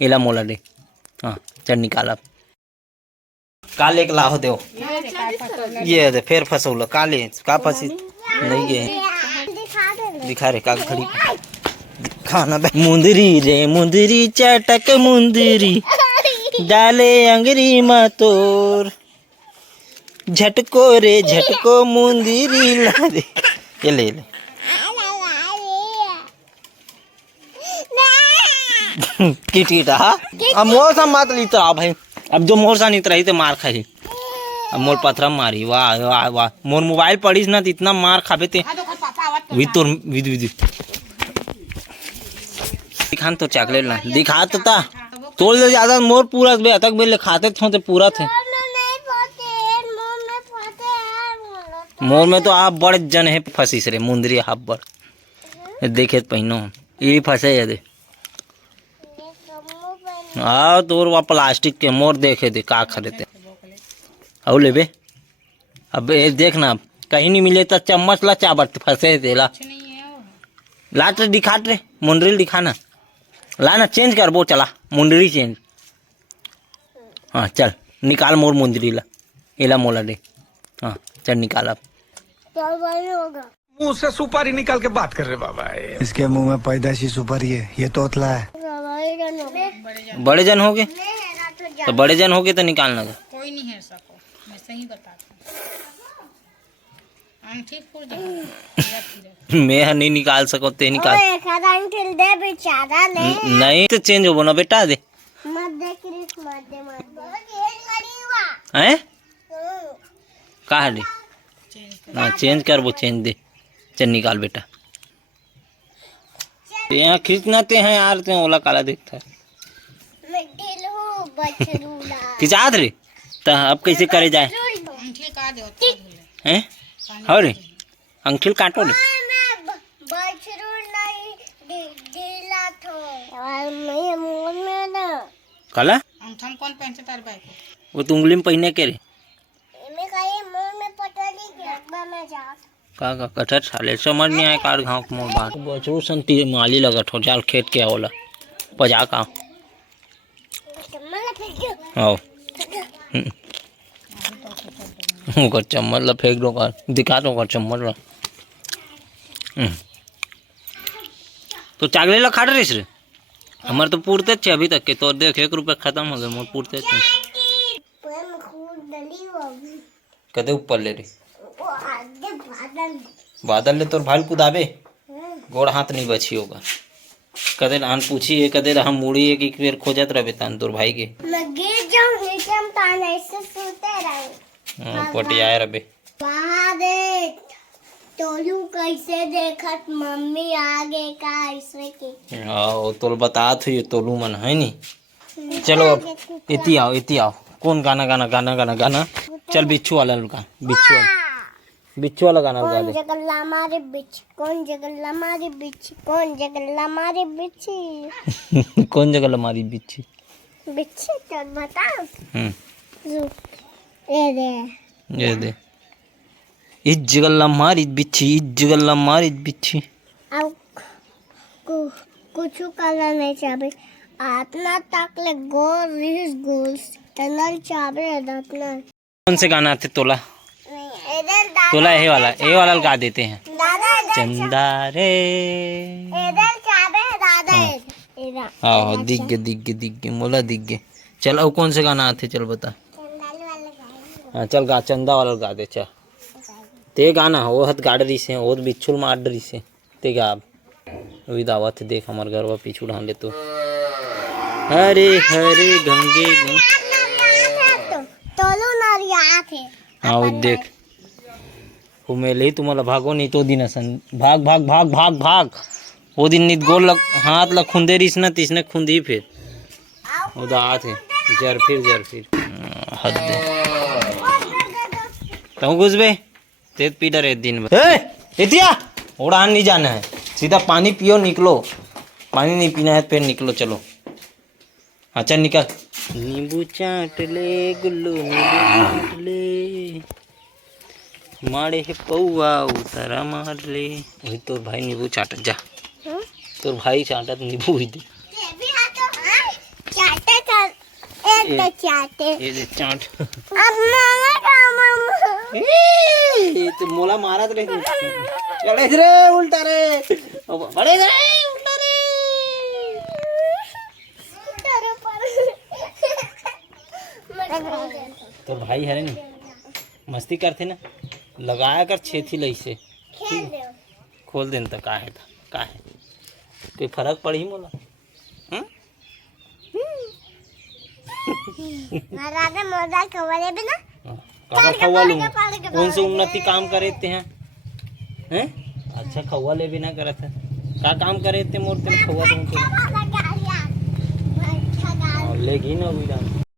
एला मोला दे। हाँ चल निकाल अब। काल एक लाहो दो ये दे फिर फसौल काले का फंसी नहीं गए दिखा रे का खड़ी खाना मुंदरी रे मुंदरी चटक मुंदरी डाले अंगरी मा तोर झटको रे झटको मुंदरी ला दे ये ले ले किटीटा अब मोर सा मात लीतरा भाई अब जो मोर सा नीत रही तो मार खाई अब मोर पथरा मारी वाह वाह वाह मोर मोबाइल पड़ीस ना तो इतना मार खाबे ते वितुर विद विद दिखान तो चॉकलेट ला दिखा तो ता तोड़ ले ज्यादा मोर पूरा बे अतक बे ले खाते थे तो पूरा थे मोर में तो आप बड़ जन है फंसीस रे मुंदरी आप बड़ देखे पहनो ये फंसे है दे हाँ तोर वहाँ प्लास्टिक के मोर देखे दे का खरीदते और ले बे अब देखना कहीं नहीं मिले तो चम्मच ला चाबट फंसे थे ला लाट दिखाट रे मुंडरी दिखाना ला ना चेंज कर वो चला मुंडरी चेंज हाँ चल निकाल मोर मुंदरी ला एला मोला दे हाँ चल निकाल अब मुंह से सुपारी निकाल के बात कर रहे बाबा इसके मुंह में पैदाशी सुपारी है ये तोतला है बड़े जन हो गए तो बड़े जन हो गए तो निकालना का कोई नहीं है सको मैं सही बताता हूँ ठीक फूल जाएगा मैं नहीं निकाल सको ते निकाल दे बेचारा ले नहीं तो चेंज हो ना बेटा दे मत दे क्रिस मत दे हैं कहा दे हाँ चेंज कर वो चेंज दे चल निकाल बेटा यहाँ खींचना ते हैं यार ते ओला काला देखता है खिंचा रे तो अब कैसे करे जाए हैं हो रे अंकिल काटो रे कला कौन पहनते तार भाई को वो तो उंगली में पहने के रे का कटहर साले समझ नहीं आए कार गाँव के मोर बात बचरू संती माली लगत हो जाल खेत के होला पजा का आओ ओकर चम्मच ला फेंक दो कर दिखा दो ओकर चम्मच ला तो चागले ला खाट रहीस रे हमार तो पूरते छे अभी तक के तो देख 1 रुपया खत्म हो गए मोर पूरते छे कदे ऊपर ले रे बादल ले तोर भाल कुदाबे गोड़ हाथ नहीं बची होगा कदे आन पूछी है कदे हम मुड़ी है कि फिर खोजत रहे तान तोर भाई के लगे जाऊं नीचे हम तान ऐसे सोते रहे पटियाए रबे वहां देख तोलू कैसे देखत मम्मी आगे का ऐसे के हां तोल बता थी तोलू मन है नी चलो अब इति आओ कौन गाना गाना गाना गाना गाना चल बिच्छू वाला लुका बिच्छू वाला गाना लगा दे जगल्ला मारे बिच कौन जगल्ला मारे बिच कौन जगल्ला मारे बिच्छी कौन जगह मारी बिच्छी बिच्छी तो बता ये दे इस जगह मारी बिच्छी इस जगह मारी बिच्छी अब कुछ कलर नहीं चाहे अपना तकले गोल रिस गोल टनल चाबे अपना कौन से गाना थे तोला तोला ये वाला गा देते हैं चंदा रे हाँ दिख गए मोला दिख गए चल अब कौन से गाना आते चल बता हाँ चल गा चंदा वाला गा दे चल ते गाना वो हथ गाड़ रही से और बिच्छुल मार रही से ते गा वही दावत देख हमार घर वा पीछू ढाल ले तो हरे हरे गंगे हाँ वो देख वो मेले ही तुम्हाला भागो नहीं तो दिन असन भाग भाग भाग भाग भाग वो दिन नित गोल लग हाथ लग खुंदे रिस न तिसने खुंदी फिर वो दात है जर फिर हद दे तो घुस बे तेज पी डरे दिन भर इतिया उड़ान नहीं जाना है सीधा पानी पियो निकलो पानी नहीं पीना है फिर निकलो चलो अच्छा निकल नींबू चाट ले गुल्लू नींबू चाट ले मारे है पौआ उतारा मार ले वही तोर भाई नींबू चाटत जा तोर भाई चाटत नींबू ही दे तो चाहते ये दे चाट अब मामा का मामा ये तो मोला मारत रहे चले रे उल्टा रे बड़े रे उल्टा रे तो भाई है नहीं मस्ती करते ना लगाया कर छेथी लई से खोल देन तो का है कोई फर्क पड़ी मोला राजा मोदा कवरे बिना काका खवा लूँ कौन से उन्नति काम करे थे हैं अच्छा खवा ले भी ना करत है का काम करे थे मोर ते खवा दूँ तो लेगी ना हुई